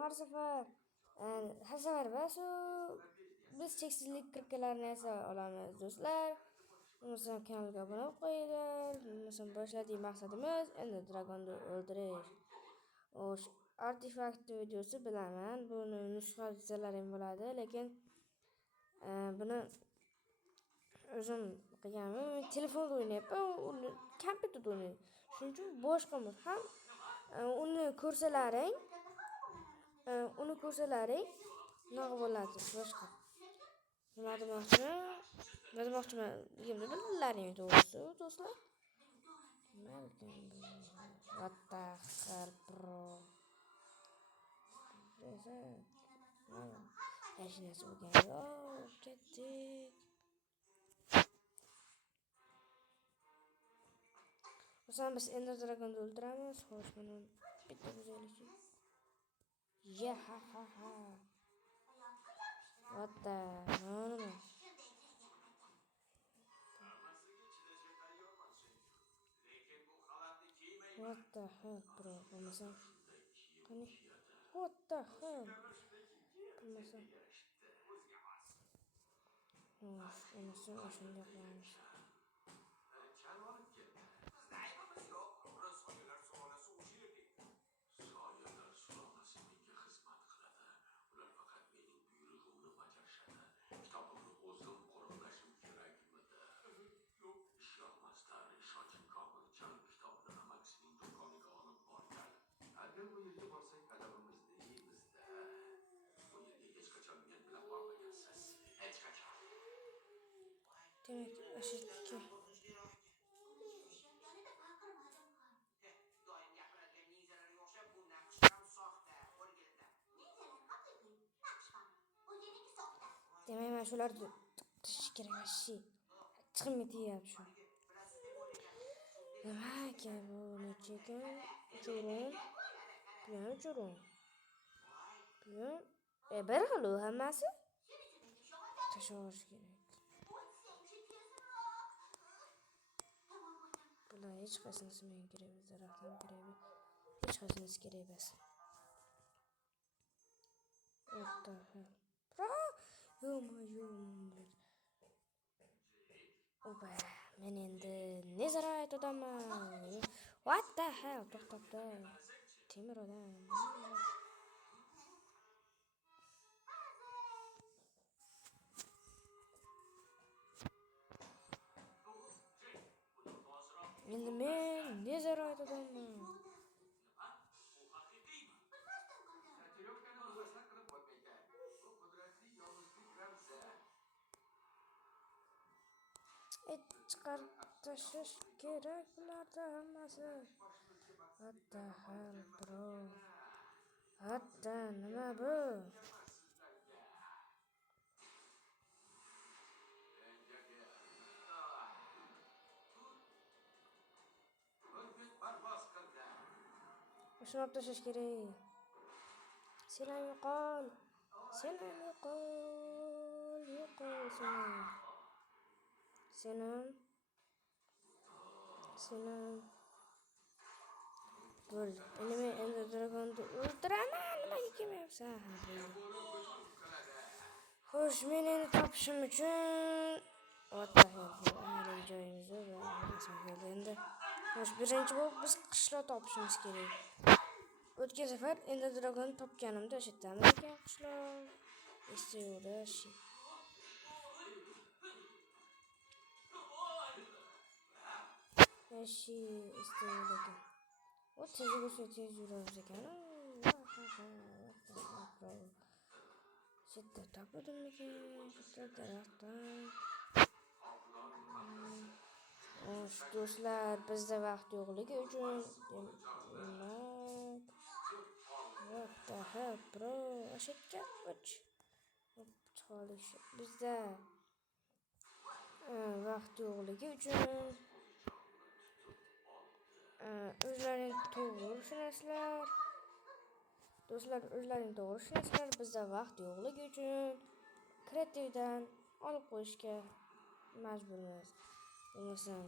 har safar har safar basu biz cheksizlik kirkalarini esa olamiz do'stlar. Bo'lmasam kanalga obuna bo'lib qo'yinglar. Bo'lmasam boshladik maqsadimiz endi dragonni o'ldirish. O'sh artefakt videosi bilaman. Buni nusxa ham bo'ladi, lekin buni o'zim qilganman. Telefonda o'ynayapman, uni kompyuterda o'ynayman. Shuning uchun boshqa ham uni ko'rsalaring nima bo'ladi boshqa. Nima demoqchiman deganimda billaring to'g'risi do'stlar. What the hell bro? Mashinasi bo'lgan. Ketdik. O'zimiz biz Ender Dragonni o'ldiramiz. Xo'sh, mana bitta go'zallik. Ya ha ha ha. What the nima? What the hell bro? Bo'lmasam. Qani? What the hell? Bo'lmasam. Bo'lmasam shunday qilamiz. Soyalar sulolasi menga xizmat qiladi. Ular faqat mening buyrug'imni bajarishadi. Kitobimni o'zim qo'riqlashim kerakmidi? Yo'q, ishyoqmasdan ishonchim komil jalb kitobni amaksining do'koniga olib borgan. Agar bu yerga borsak, adabimizni yeymiz-da. Bu yerga hech qachon men bilan bormagansiz. Hech qachon. Demak, ashirtga demak, mana shularni tish kerak vashi. Chiqimga tegyapti shu. Demak, buni chekin uchurum. Buni uchurum. Bir xil u hammasi. Tashlash kerak. Bular hech qaysinisi menga kerak emas, daraxtlar kerak emas. Hech qaysinisi kerak emas. What the hell? Opa, men endi Nezarayt odamman. What the hell? To'xtabdi. Temir odam. Endi men Nezarayt odamman. Chiqarib tashlash kerak bularda hammasi. What the hell bro? Hatta nima bu? Shuni olib tashlash kerak. Sen ham yo'qol. Senam. Bo'l. Endi men Ender Dragonni o'ldiraman. Nimaga kelmayapsan? Xo'sh, men endi topishim uchun o'taylik joyimizda endi. Xo'sh, birinchi bo'lib biz qishloq topishimiz kerak. O'tgan safar Ender Dragonni topganimda o'sha yerdan ekan qishloq. Esda yo'qda. Yashi esda yo'q ekan. O tez yuramiz ekan. Şiddet topladım ekan. Şiddet daraxtdan. Do'stlar, bizda vaqt yo'qligi uchun demak. What the hell bro? Ashakka uch. Bizda vaqt yo'qligi uchun o'zlaring to'g'ri tushunasizlar. Do'stlar, o'zlaring to'g'ri tushunasizlar. Bizda vaqt yo'qligi uchun kreativdan olib qo'yishga majburmiz. Bo'lmasam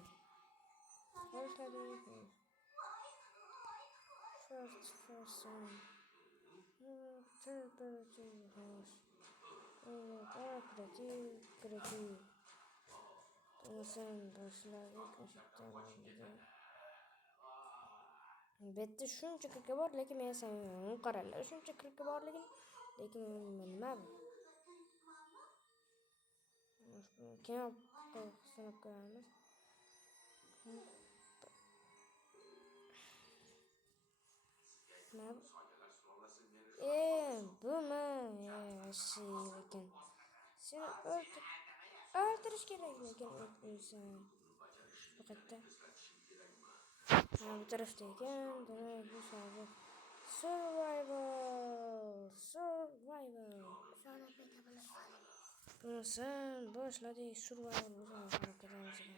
boshladik. First person. operativ, operativ. To'g'risini boshladik bu yerda shuncha kirka bor, lekin men sevmayman. Qaranglar, shuncha kirka borligini, lekin nima bu? Keyin sinab ko'ramiz. Nima bu? Bumi? Lekin seni o'ldirish kerak, lekin o'lsan. Bu qayerda? Bu tarafda ekan. Demak, bu hozir survival. Bunisi boshladik survival harakatimizni.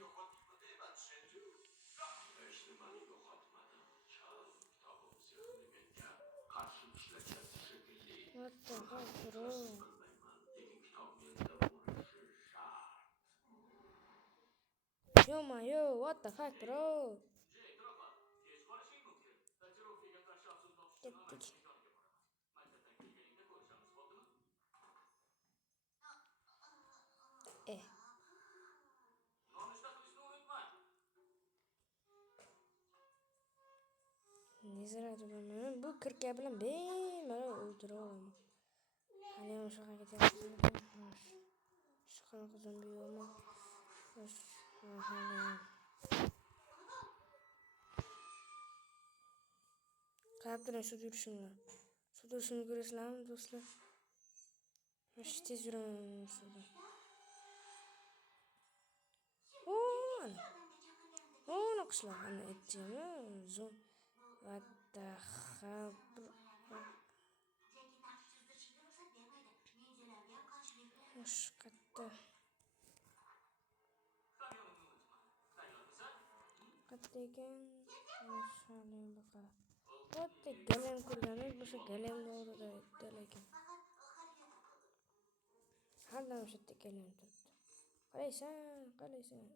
Eshitmani yo'qotmadim. Chal kitobim sehrli menga qarshi ishlatyapti shekilli. What the fuck, bro? Bilmayman, lekin kitob menda bo'lishi shart. Yo-mayo, what the fuck, bro? Ketdik. Nezaradi buni. Bu kirka bilan bemalol o'ldira olaman. Hali ham shunaqa ketyapti. Shunaqa zombi yo'qmi? Qarab sud yurishimni. Sud yurishimni ko'rasizlarmi, do'stlar? Yosh tez yuraman sudda. Ona qishloq, ana aytdimmi? Zoom. What the hell? Xo'sh, qatta. Qatta ekan. Mashallah baqa. O'tda galem ko'rganmiz, bo'lsa galemni o'rida ekan. Hali ham shu yerda galem turibdi. Qalaysan,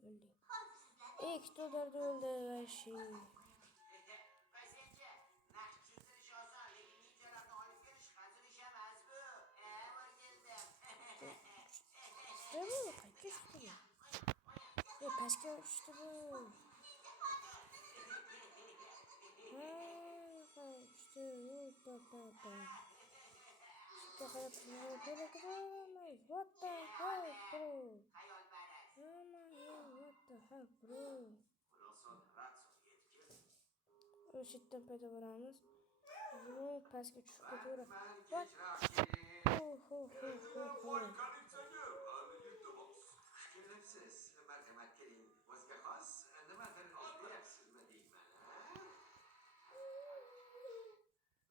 o'ldi. Ikkita o'ldirdi, vashi. Pastga tushdi bu. What the hell, bro? What the hell, bro? O'shitdan paydo bo'lamiz. Bu pastga tushib ketaveradi. What? Fikrlabsiz, marhamat qiling. O'ziga xos nimadir izlayapsizmi deyman,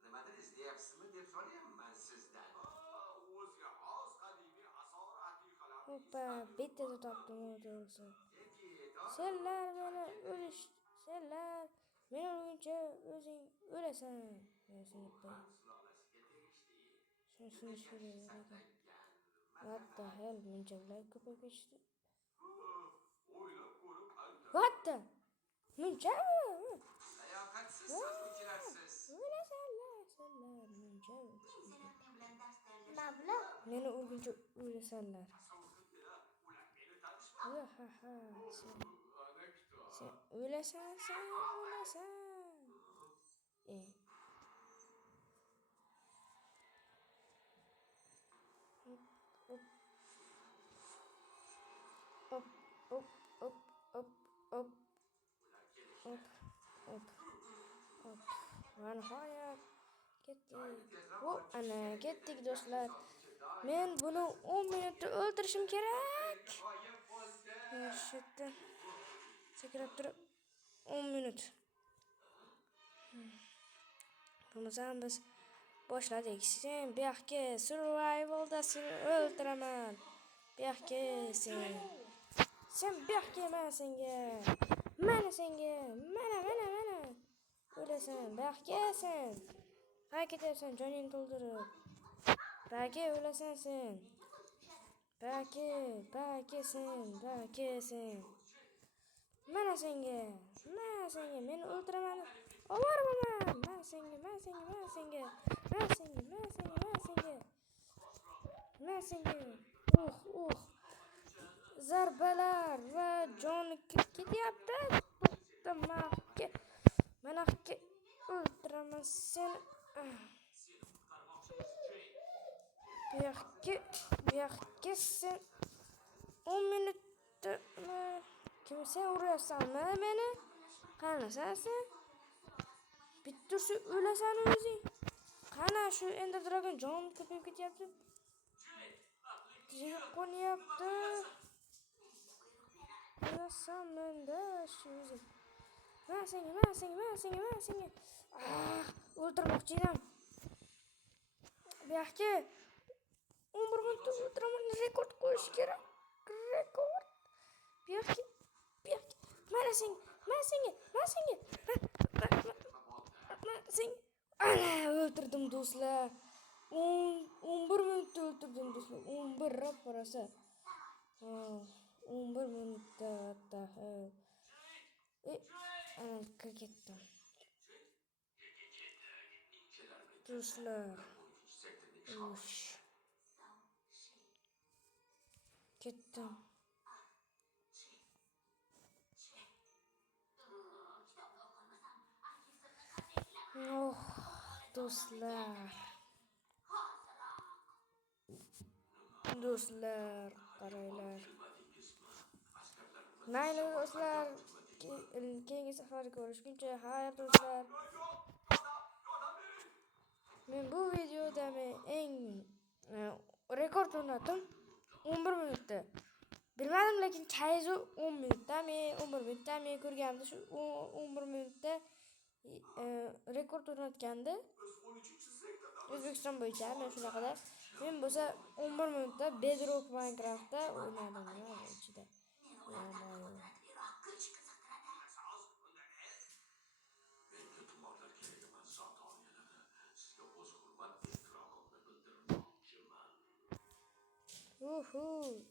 Nimadir izlayapsizmi deb so'rayapman sizdan. O'ziga xos qadimiy asor aqiqalarni. Hoppa, bittada topdim o'zi. Senlar meni o'lguncha o'zing o'lasan. Shuni so'rayver. What the hell, munchalar ko'payib ketishdi. What the? Muncha? Layoqatsiz sotuvchilarsiz. O'lasanlar, muncha. Meni o'lguncha o'lasanlar. Sen o'lasan. Nihoyat ketdik. Ana ketdik do'stlar. Men buni 10 minutda o'ldirishim kerak. Shitda. Sakrab turib 10 minut. Bo'lmasam biz boshladik. Sen bu yoqqa survivalda seni o'ldiraman. Bu yoqqa sen bu yoqqa men senga. Mana senga. Mana. O'lasan, bu yoqqa sen. Qay ketasan joningni to'ldirib. Baki o'lasan sen. Baki sen. Mana senga. Meni o'ldiraman. Ovoraman. Mana senga. senga. Zarbalar va joni ketyapti. To'xtamoqqa. Mana o'ldiraman seni. Bu yoqqa sen 10 minutda kim sen uryapsanmi meni? Qanasan sen? Bittursa o'lasan o'zing. Qana shu Ender Dragon jon ko'payib ketyapti. Tiziga qo'nyapti. O'lasan menda shu o'zing. Men senga. O'ldirmoqchi edim. Bu yoqqa 11 minutda o'ldiraman, rekord qo'yish kerak. Rekord. Bu yoqqa. Mana senga. Ana o'ldirdim do'stlar. 11 minutda o'ldirdim do'stlar. 11 ro'parasi. 11 minutda ana ketdim. Do'stlar. Ketdim. Do'stlar, qaranglar. Mayli do'stlar, keyingi safar ko'rishguncha xayr do'stlar. Men bu videoda eng rekord o'rnatdim 11 minutda. Bilmadim, lekin Kaizo 10 minutdami, 11 minutdami ko'rgandim. Shu 11 minutda rekord o'rnatgandi. O'zbekiston bo'yicha men shunaqada. Men bo'lsa 11 minutda Bedrock Minecraftda o'ynadim ichida.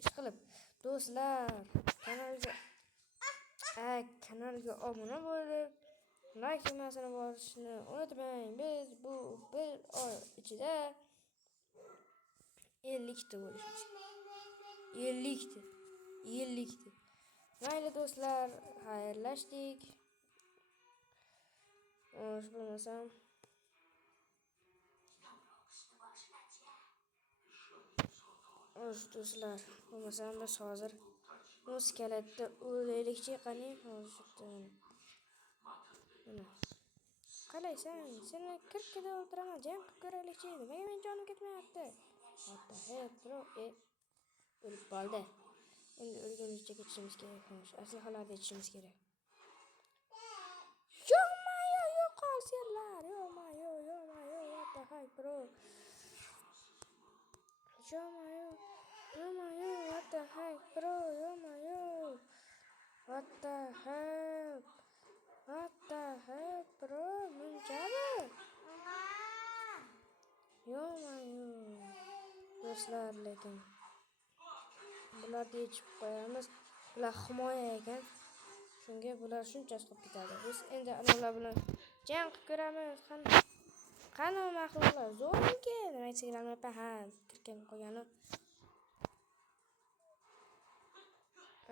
Ishqilib do'stlar, kanalga obuna bo'lib, like tugmasini bosishni unutmang. Biz bu bir oy ichida 50 ta bo'lishimiz kerak. 50 ta. Mayli do'stlar, xayrlashdik. Bo'lmasam do'stlar, bo'lmasam biz hozir muskalatda o'laylikchi qani hozirdan. Mana. Qalaysan? Seni kirkida o'ldiraman, jam qilib ko'raylikchi. Nimaga men jonim ketmayapti? What the hell, bro? O'lib qoldi. Endi o'lguncha ketishimiz kerak. Aslahalarni yechishimiz kerak. Yo'qolsizlar. What the heck, bro? What the heck, bro? What the heck, bro? Munchami? Do'stlar, lekin bularni yechib qo'yamiz. Bular himoya ekan. Shunga bular shunchasi qolib ketadi. Biz endi ular bilan jang qilib ko'ramiz. Qani mahluqlar zo'rki, nima aytsalar kirgan qolgani.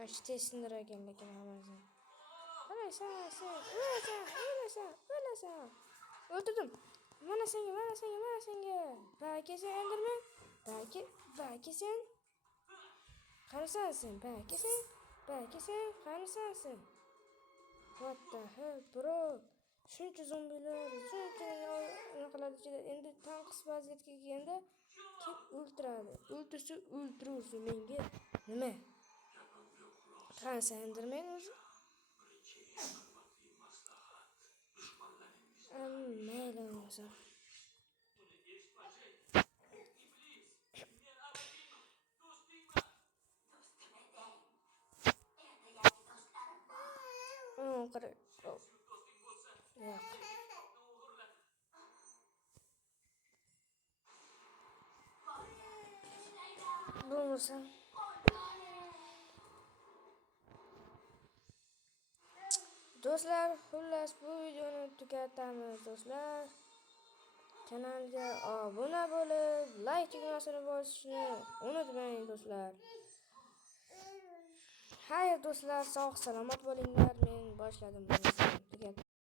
Ashti sindirgan lekin hammasi. O'lasan. O'ldirdim. Mana senga. Baki sen Enderman. Baki sen. Qanasan sen? Qanasan sen? What the hell, bro? Shuncha zombilar, shuncha qiladi ichida. Endi tanqis vaziyatga kelganda kim o'ldiradi? O'ldirursa menga nima? Qanasan Enderman o'zi? Mayli bo'lmasa. Qara. Yo'q. Bo'lmasa. Do'stlar, xullas bu videoni tugatamiz do'stlar. Kanalga obuna bo'lib, like tugmasini bosishni unutmang do'stlar. Xayr do'stlar, sog' salomat bo'linglar. Men boshladim.